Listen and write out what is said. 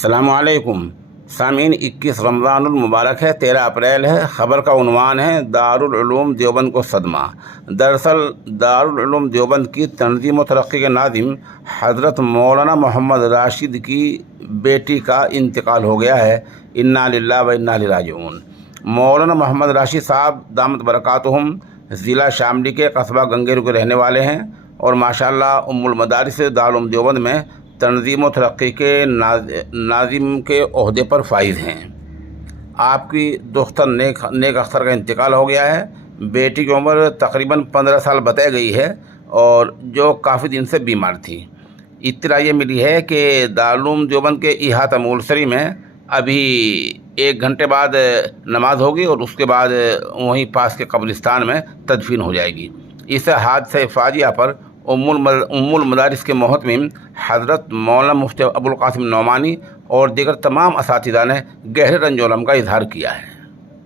السلام علیکم سامعین، 21 رمضان المبارک ہے، 13 اپریل ہے۔ خبر کا عنوان ہے دارالعلوم دیوبند کو صدمہ۔ دراصل دارالعلوم دیوبند کی تنظیم و ترقی کے ناظم حضرت مولانا محمد راشد کی بیٹی کا انتقال ہو گیا ہے۔ انا للہ و انا الیہ راجعون۔ مولانا محمد راشد صاحب دامت برکاتہم ضلع شاملی کے قصبہ گنگیرو کے رہنے والے ہیں اور ماشاءاللہ ام المدارس دارالعلوم دیوبند میں تنظیم و ترقی کے ناظم کے عہدے پر فائز ہیں۔ آپ کی دختر نیک اختر کا انتقال ہو گیا ہے۔ بیٹی کی عمر تقریباً 15 سال بتائی گئی ہے اور جو کافی دن سے بیمار تھی۔ اطلاع یہ ملی ہے کہ دارالعلوم دیوبند کے احاطہ مولسری میں ابھی 1 گھنٹے بعد نماز ہوگی اور اس کے بعد وہیں پاس کے قبرستان میں تدفین ہو جائے گی۔ اس حادثہ فاجعہ پر ام المدارس کے محتمم حضرت مولانا مفتی ابوالقاسم نعمانی اور دیگر تمام اساتذہ نے گہرے رنج و الم کا اظہار کیا ہے۔